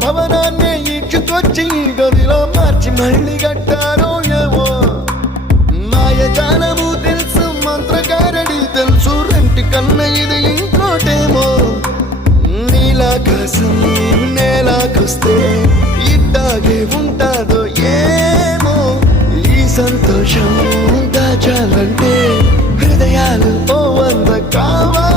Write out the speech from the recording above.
భవనాన్ని ఈడ్చుకొచ్చి గదిలో మార్చి మళ్ళీ కట్టారో ఏమో మాయజాలము తెలుసు మంత్రగారడి తెలుసు రెంటి కన్న ఇది ఇంకోటేమో నీలాకాశం నేలాకొస్తే ఇట్టాగే ఉంటాదో ఏమో ఈ సంతోషం దాచాలంటే హృదయాలు ఓ వంద కావాలి